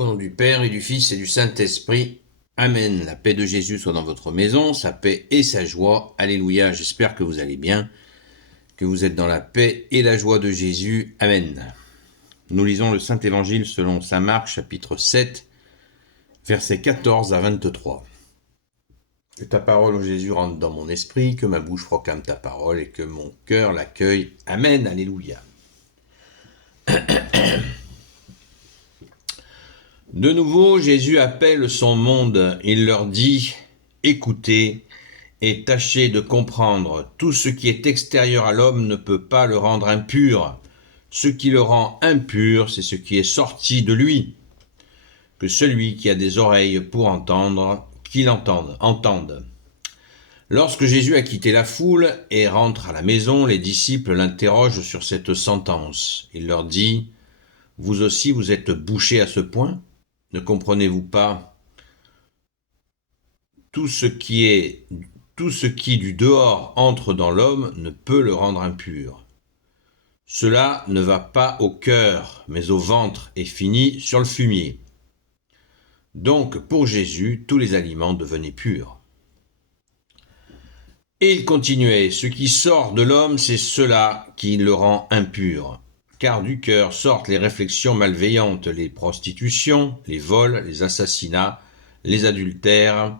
Au nom du Père et du Fils et du Saint-Esprit. Amen. La paix de Jésus soit dans votre maison, sa paix et sa joie. Alléluia. J'espère que vous allez bien, que vous êtes dans la paix et la joie de Jésus. Amen. Nous lisons le Saint-Évangile selon saint Marc, chapitre 7, versets 14 à 23. Que ta parole, ô Jésus, rentre dans mon esprit, que ma bouche proclame ta parole et que mon cœur l'accueille. Amen. Alléluia. De nouveau, Jésus appelle son monde. Il leur dit « Écoutez et tâchez de comprendre. Tout ce qui est extérieur à l'homme ne peut pas le rendre impur. Ce qui le rend impur, c'est ce qui est sorti de lui. Que celui qui a des oreilles pour entendre, qu'il entende. » Lorsque Jésus a quitté la foule et rentre à la maison, les disciples l'interrogent sur cette sentence. Il leur dit « Vous aussi, vous êtes bouchés à ce point ? Ne comprenez-vous pas ? Tout ce qui du dehors entre dans l'homme ne peut le rendre impur. Cela ne va pas au cœur, mais au ventre et finit sur le fumier. Donc, pour Jésus, tous les aliments devenaient purs. Et il continuait, ce qui sort de l'homme, c'est cela qui le rend impur. Car du cœur sortent les réflexions malveillantes, les prostitutions, les vols, les assassinats, les adultères,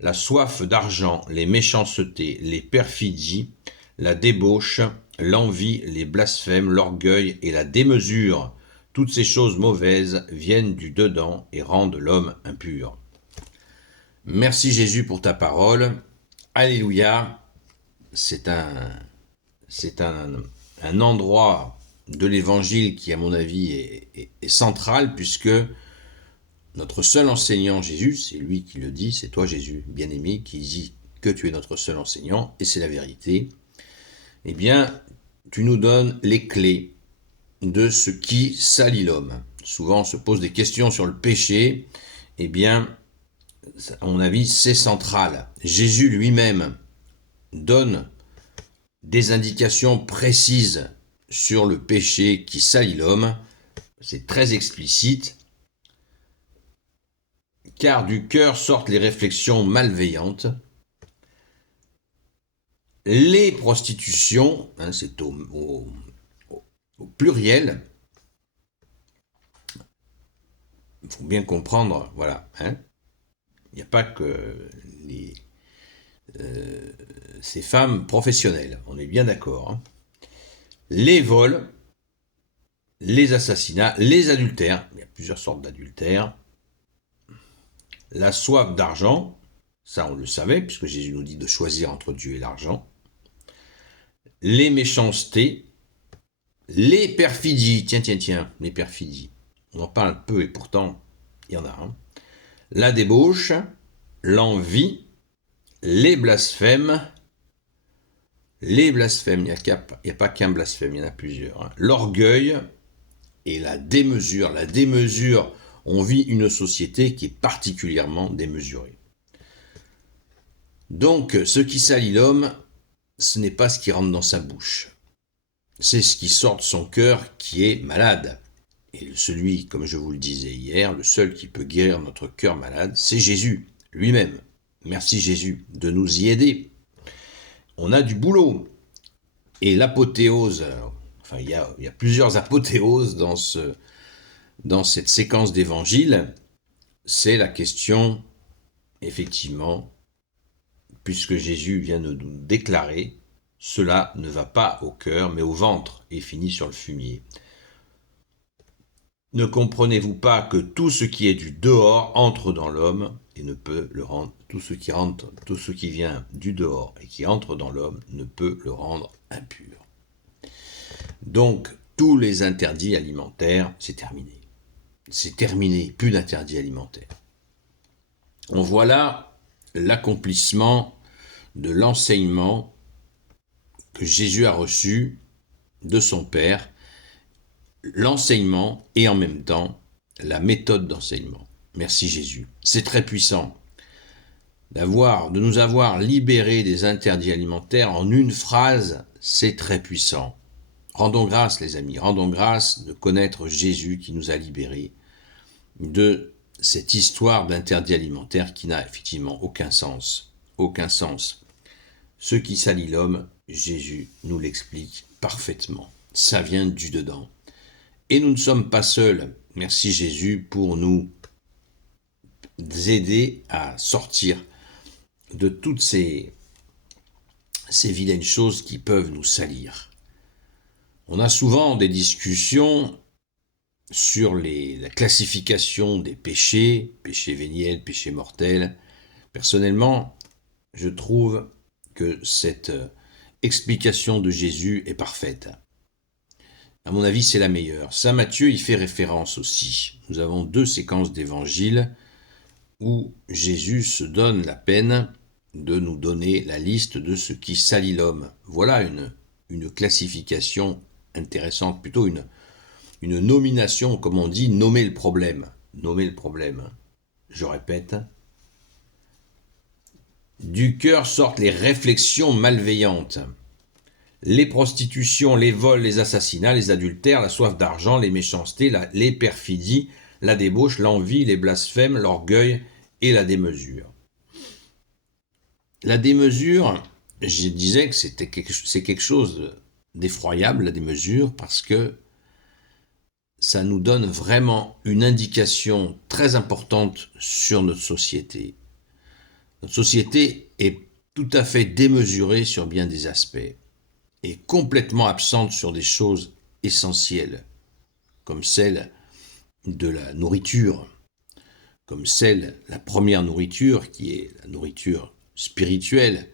la soif d'argent, les méchancetés, les perfidies, la débauche, l'envie, les blasphèmes, l'orgueil et la démesure. Toutes ces choses mauvaises viennent du dedans et rendent l'homme impur. Merci Jésus pour ta parole. Alléluia. C'est un endroit de l'évangile qui, à mon avis, est central, puisque notre seul enseignant, Jésus, c'est lui qui le dit, c'est toi Jésus, bien-aimé, qui dit que tu es notre seul enseignant, et c'est la vérité. Eh bien, tu nous donnes les clés de ce qui salit l'homme. Souvent, on se pose des questions sur le péché. Eh bien, à mon avis, c'est central. Jésus lui-même donne des indications précises sur le péché qui salit l'homme. C'est très explicite. Car du cœur sortent les réflexions malveillantes, les prostitutions, c'est au pluriel. Il faut bien comprendre, voilà. Il n'y a pas que ces femmes professionnelles, on est bien d'accord. Les vols, les assassinats, les adultères, il y a plusieurs sortes d'adultères. La soif d'argent, ça on le savait, puisque Jésus nous dit de choisir entre Dieu et l'argent. Les méchancetés, les perfidies, tiens, les perfidies. On en parle peu et pourtant, il y en a. La débauche, l'envie, les blasphèmes, il n'y a pas qu'un blasphème, il y en a plusieurs. L'orgueil et la démesure. La démesure, on vit une société qui est particulièrement démesurée. Donc, ce qui salit l'homme, ce n'est pas ce qui rentre dans sa bouche. C'est ce qui sort de son cœur qui est malade. Et celui, comme je vous le disais hier, le seul qui peut guérir notre cœur malade, c'est Jésus lui-même. Merci Jésus de nous y aider. On a du boulot. Et l'apothéose, il y a plusieurs apothéoses dans cette séquence d'évangile, c'est la question, effectivement, puisque Jésus vient de nous déclarer, cela ne va pas au cœur, mais au ventre, et finit sur le fumier. Ne comprenez-vous pas que tout ce qui est du dehors entre dans l'homme et ne peut le rendre, tout ce qui vient du dehors et qui entre dans l'homme ne peut le rendre impur. Donc, tous les interdits alimentaires, c'est terminé. C'est terminé, plus d'interdits alimentaires. On voit là l'accomplissement de l'enseignement que Jésus a reçu de son Père, l'enseignement et en même temps la méthode d'enseignement. Merci Jésus. C'est très puissant de nous avoir libérés des interdits alimentaires en une phrase, c'est très puissant. Rendons grâce les amis, rendons grâce de connaître Jésus qui nous a libérés de cette histoire d'interdit alimentaire qui n'a effectivement aucun sens. Aucun sens. Ce qui salit l'homme, Jésus nous l'explique parfaitement. Ça vient du dedans. Et nous ne sommes pas seuls, merci Jésus, pour nous aider à sortir de toutes ces vilaines choses qui peuvent nous salir. On a souvent des discussions sur la classification des péchés, péché véniel, péché mortel. Personnellement, je trouve que cette explication de Jésus est parfaite. À mon avis, c'est la meilleure. Saint Matthieu y fait référence aussi. Nous avons 2 séquences d'évangiles où Jésus se donne la peine de nous donner la liste de ce qui salit l'homme. Voilà une classification intéressante, plutôt une nomination, comme on dit, nommer le problème. Nommer le problème. Je répète. Du cœur sortent les réflexions malveillantes. Les prostitutions, les vols, les assassinats, les adultères, la soif d'argent, les méchancetés, les perfidies, la débauche, l'envie, les blasphèmes, l'orgueil et la démesure. La démesure, je disais que c'est quelque chose d'effroyable, la démesure, parce que ça nous donne vraiment une indication très importante sur notre société. Notre société est tout à fait démesurée sur bien des aspects et complètement absente sur des choses essentielles, comme celle de la nourriture, comme la première nourriture qui est la nourriture spirituelle,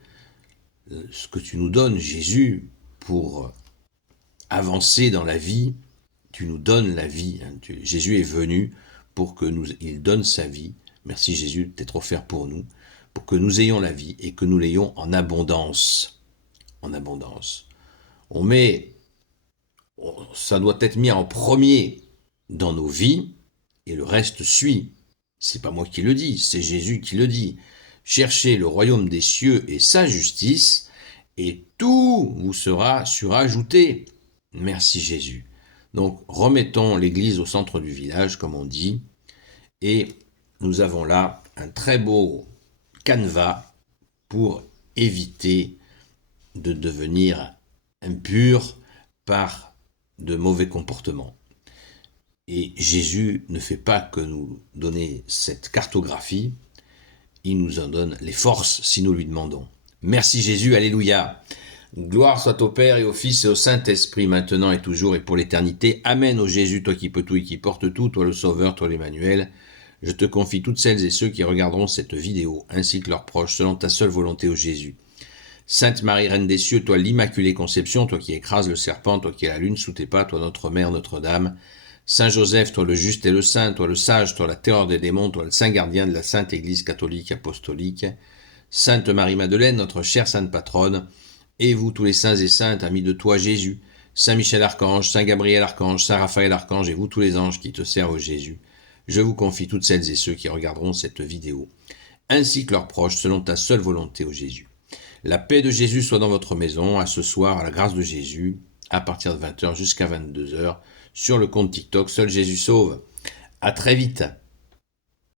ce que tu nous donnes, Jésus, pour avancer dans la vie. Tu nous donnes la vie. Jésus est venu pour il donne sa vie. Merci Jésus d'être offert pour nous, pour que nous ayons la vie et que nous l'ayons en abondance. En abondance. Ça doit être mis en premier dans nos vies et le reste suit. C'est pas moi qui le dis, c'est Jésus qui le dit. Cherchez le royaume des cieux et sa justice et tout vous sera surajouté. Merci Jésus. Donc remettons l'église au centre du village, comme on dit, et nous avons là un très beau canevas pour éviter de devenir impur par de mauvais comportements. Et Jésus ne fait pas que nous donner cette cartographie, il nous en donne les forces si nous lui demandons. Merci Jésus, alléluia. Gloire soit au Père et au Fils et au Saint-Esprit, maintenant et toujours et pour l'éternité. Amen. Ô Jésus, toi qui peux tout et qui portes tout, toi le Sauveur, toi l'Emmanuel. Je te confie toutes celles et ceux qui regarderont cette vidéo, ainsi que leurs proches, selon ta seule volonté, ô Jésus. Sainte Marie, Reine des cieux, toi l'Immaculée Conception, toi qui écrases le serpent, toi qui es la lune sous tes pas, toi notre Mère, Notre-Dame. Saint Joseph, toi le juste et le saint, toi le sage, toi la terreur des démons, toi le saint gardien de la Sainte Église catholique apostolique. Sainte Marie-Madeleine, notre chère sainte patronne, et vous tous les saints et saintes, amis de toi Jésus, Saint Michel Archange, Saint Gabriel Archange, Saint Raphaël Archange, et vous tous les anges qui te servent, Jésus, je vous confie toutes celles et ceux qui regarderont cette vidéo, ainsi que leurs proches, selon ta seule volonté, ô Jésus. La paix de Jésus soit dans votre maison, à ce soir, à la grâce de Jésus, à partir de 20h jusqu'à 22h, sur le compte TikTok, Seul Jésus Sauve. À très vite.